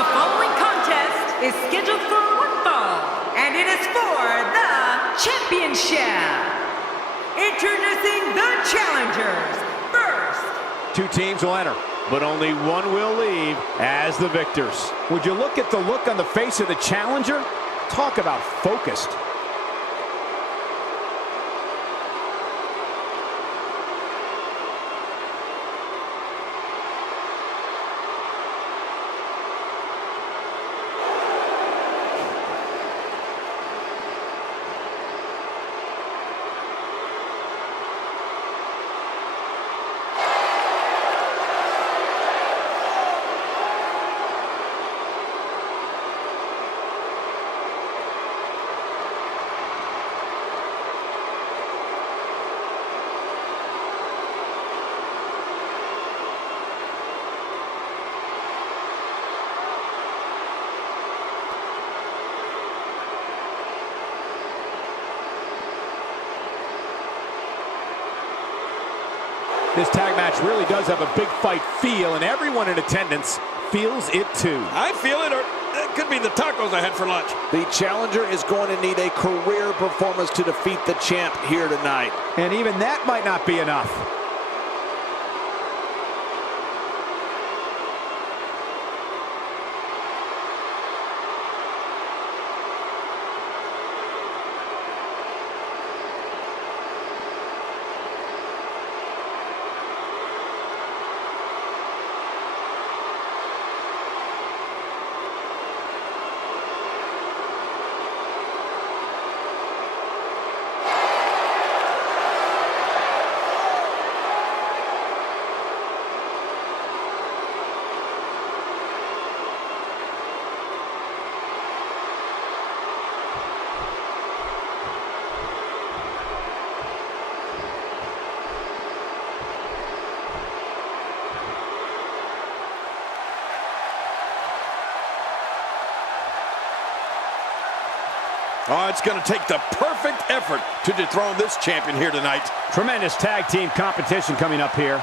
The following contest is scheduled for one fall, and it is for the championship. Introducing the challengers first. Two teams will enter, but only one will leave as the victors. Would you look at the look on the face of the challenger? Talk about focused. This tag match really does have a big fight feel, and everyone in attendance feels it too. I feel it, or it could be the tacos I had for lunch. The challenger is going to need a career performance to defeat the champ here tonight. And even that might not be enough. Oh, it's going to take the perfect effort to dethrone this champion here tonight. Tremendous tag team competition coming up here.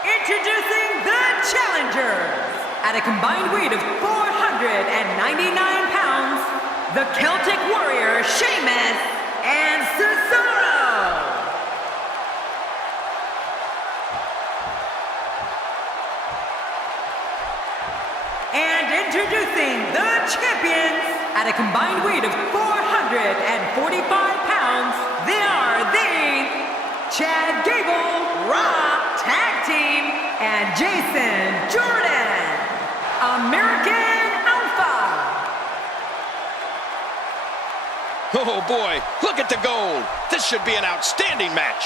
Introducing the challengers. At a combined weight of 499 pounds, the Celtic Warrior Sheamus and Cesaro. And introducing the champions. At a combined weight of 445 pounds, they are the Chad Gable Raw Tag Team and Jason Jordan, American Alpha. Oh boy, look at the gold. This should be an outstanding match.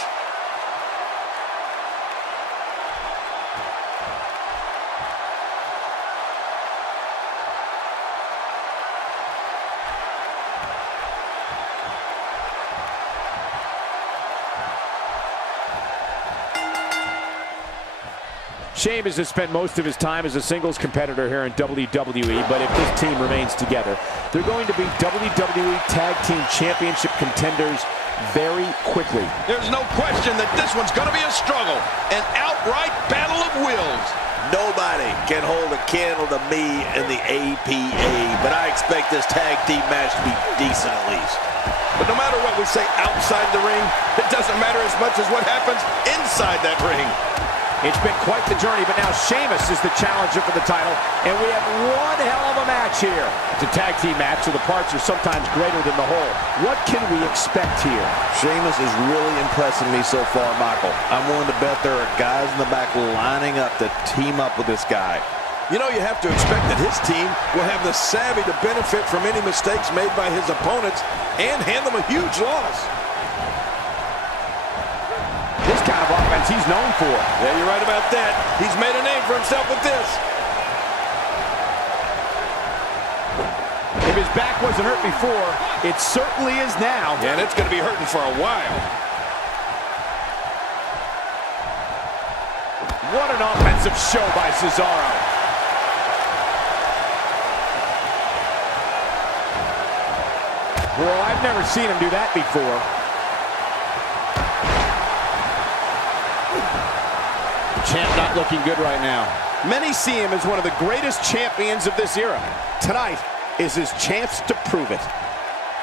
Sheamus has spent most of his time as a singles competitor here in WWE, but if this team remains together, they're going to be WWE Tag Team Championship contenders very quickly. There's no question that this one's going to be a struggle, an outright battle of wills. Nobody can hold a candle to me in the APA, but I expect this tag team match to be decent at least. But no matter what we say outside the ring, it doesn't matter as much as what happens inside that ring. It's been quite the journey, but now Sheamus is the challenger for the title, and we have one hell of a match here. It's a tag team match, so the parts are sometimes greater than the whole. What can we expect here? Sheamus is really impressing me so far, Michael. I'm willing to bet there are guys in the back lining up to team up with this guy. You know, you have to expect that his team will have the savvy to benefit from any mistakes made by his opponents and hand them a huge loss. This kind of offense he's known for. Yeah, you're right about that. He's made a name for himself with this. If his back wasn't hurt before, it certainly is now. And it's going to be hurting for a while. What an offensive show by Cesaro. Well, I've never seen him do that before. Champ not looking good right now. Many see him as one of the greatest champions of this era. Tonight is his chance to prove it.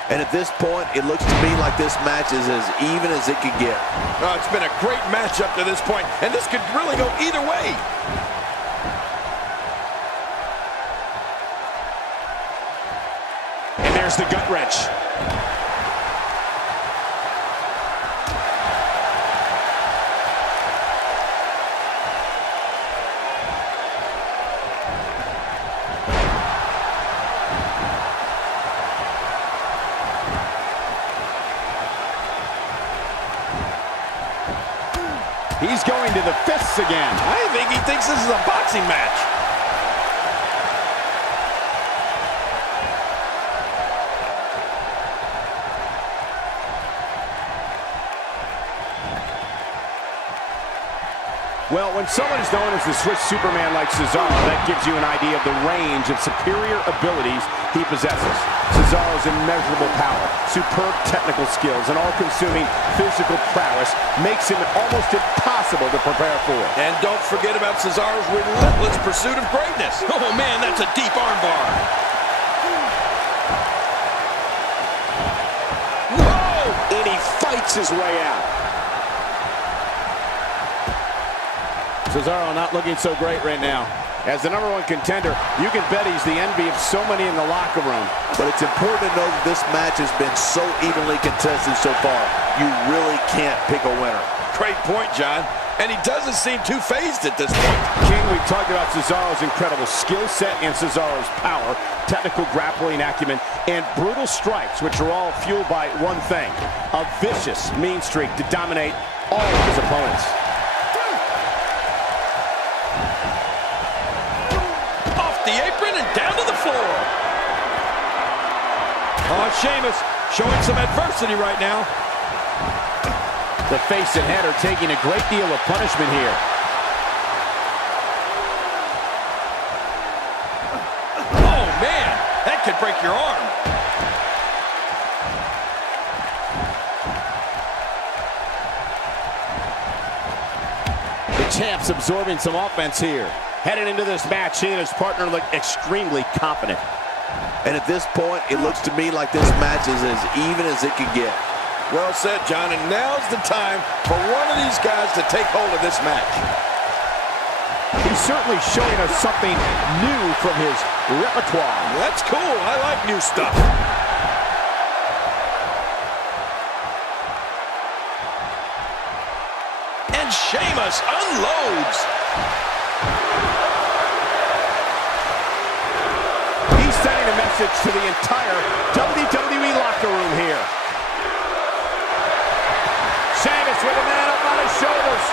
And at this point, it looks to me like this match is as even as it could get. Oh, it's been a great match up to this point, and this could really go either way. And there's the gut wrench. He's going to the fists again. I think he thinks this is a boxing match. Well, when someone is known as the Swiss Superman like Cesaro, that gives you an idea of the range of superior abilities he possesses. Cesaro's immeasurable power, superb technical skills, and all-consuming physical prowess makes him almost impossible to prepare for. And don't forget about Cesaro's relentless pursuit of greatness. Oh, man, that's a deep armbar. Whoa! And he fights his way out. Cesaro not looking so great right now. As the #1 contender, you can bet he's the envy of so many in the locker room. But it's important to know that this match has been so evenly contested so far. You really can't pick a winner. Great point, John. And he doesn't seem too phased at this point. King, we talked about Cesaro's incredible skill set and Cesaro's power, technical grappling acumen, and brutal strikes, which are all fueled by one thing: a vicious mean streak to dominate all of his opponents. The apron and down to the floor. Oh, Sheamus showing some adversity right now. The face and head are taking a great deal of punishment here. Oh, man, that could break your arm. The champ's absorbing some offense here. Headed into this match, he and his partner look extremely confident. And at this point, it looks to me like this match is as even as it could get. Well said, John, and now's the time for one of these guys to take hold of this match. He's certainly showing us something new from his repertoire. That's cool. I like new stuff. And Sheamus unloads. He's sending a message to the entire WWE locker room here. Sheamus with a man up on his shoulders.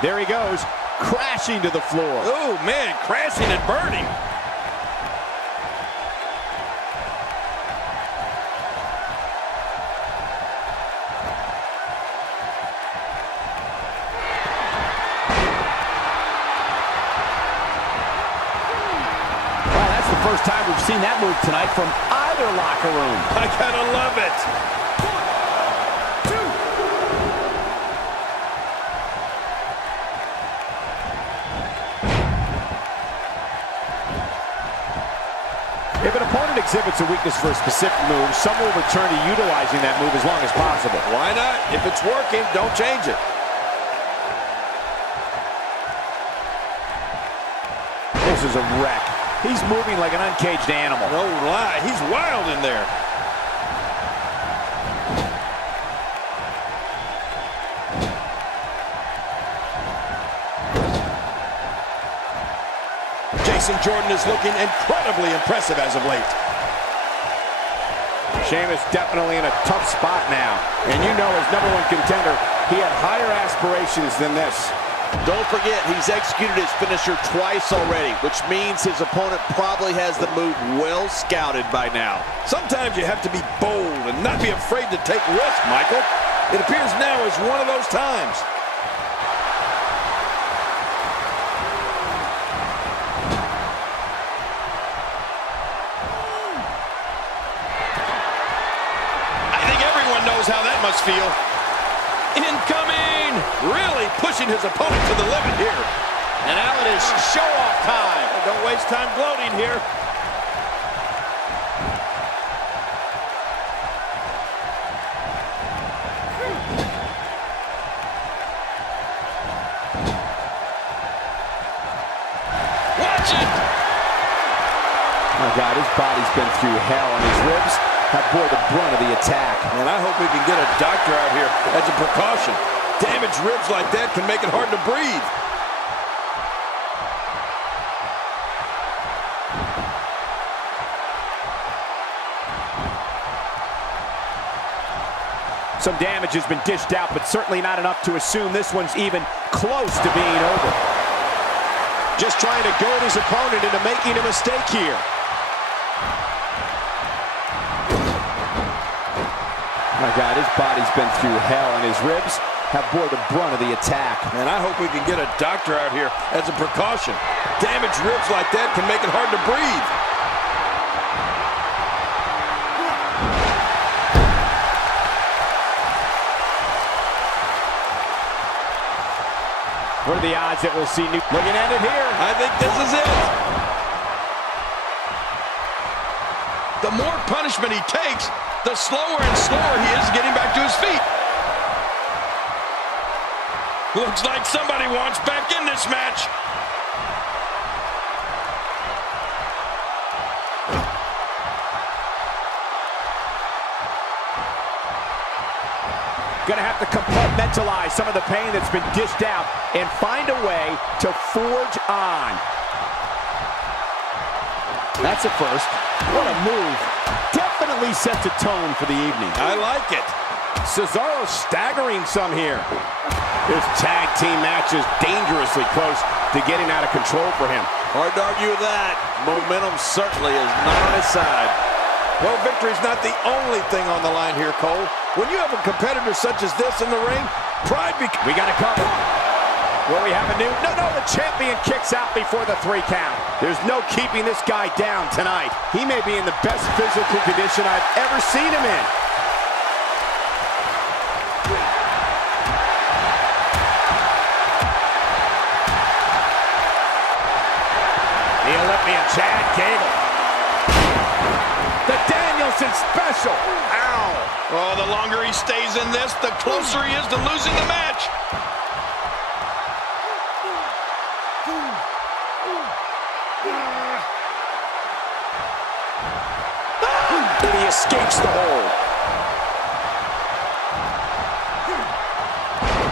There he goes, crashing to the floor. Oh, man, crashing and burning. First time we've seen seen that move tonight from either locker room. I gotta love it. If an opponent exhibits a weakness for a specific move, some will return to utilizing that move as long as possible. Why not? If it's working, don't change it. This is a wreck. He's moving like an uncaged animal. No lie, he's wild in there. Jason Jordan is looking incredibly impressive as of late. Sheamus definitely in a tough spot now. And you know, as #1 contender, he had higher aspirations than this. Don't forget, he's executed his finisher twice already, which means his opponent probably has the move well scouted by now. Sometimes you have to be bold and not be afraid to take risks, Michael. It appears now is one of those times. I think everyone knows how that must feel. Incoming! Really pushing his opponent to the limit here. And now it is show-off time. Don't waste time gloating here. Watch it! My God, his body's been through hell, and his ribs have bore the brunt of the attack. And I hope we can get a doctor out here as a precaution. Damaged ribs like that can make it hard to breathe. Some damage has been dished out, but certainly not enough to assume this one's even close to being over. Just trying to goad his opponent into making a mistake here. My God, his body's been through hell, and his ribs have bore the brunt of the attack. And I hope we can get a doctor out here as a precaution. Damaged ribs like that can make it hard to breathe. What are the odds that we'll see new... Looking at it here. I think this is it. The more punishment he takes, the slower and slower he is getting back to his feet. Looks like somebody wants back in this match. Gonna have to compartmentalize some of the pain that's been dished out and find a way to forge on. That's a first. What a move. Definitely sets a tone for the evening. I like it. Cesaro staggering some here. This tag team match is dangerously close to getting out of control for him. Hard to argue with that. Momentum certainly is not on his side. Well, victory's not the only thing on the line here, Cole. When you have a competitor such as this in the ring, pride becomes... We got to cover. Will we have a new... No, the champion kicks out before the 3 count. There's no keeping this guy down tonight. He may be in the best physical condition I've ever seen him in. The Olympian Chad Gable. The Danielson special. Ow. Oh, the longer he stays in this, the closer he is to losing the match. And he escapes the hold.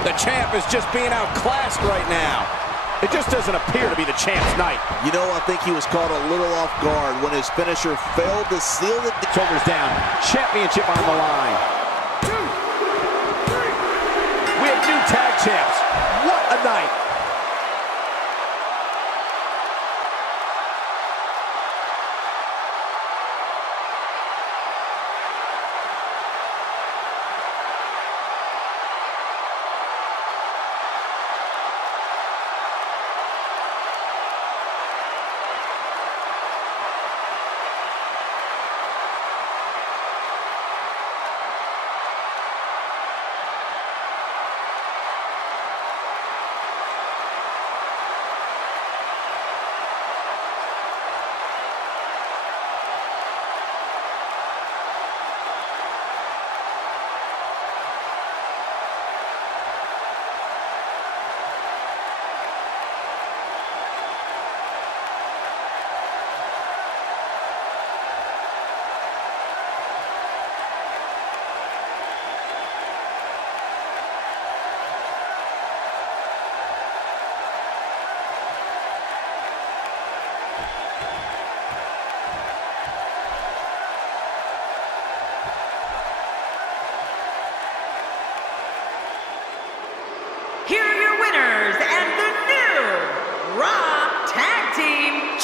The champ is just being outclassed right now. It just doesn't appear to be the champ's night. You know, I think he was caught a little off guard when his finisher failed to seal the... Shoulders down. Championship on the line. 2, 3. We have new tag champs. What a night.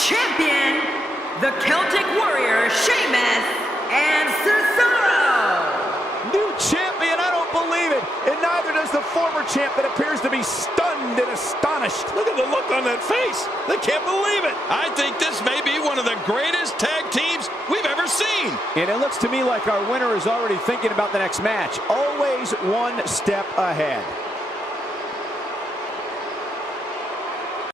champion, the Celtic Warrior Sheamus and Cesaro. New champion, I don't believe it. And neither does the former champ that appears to be stunned and astonished. Look at the look on that face. They can't believe it. I think this may be one of the greatest tag teams we've ever seen. And it looks to me like our winner is already thinking about the next match. Always one step ahead.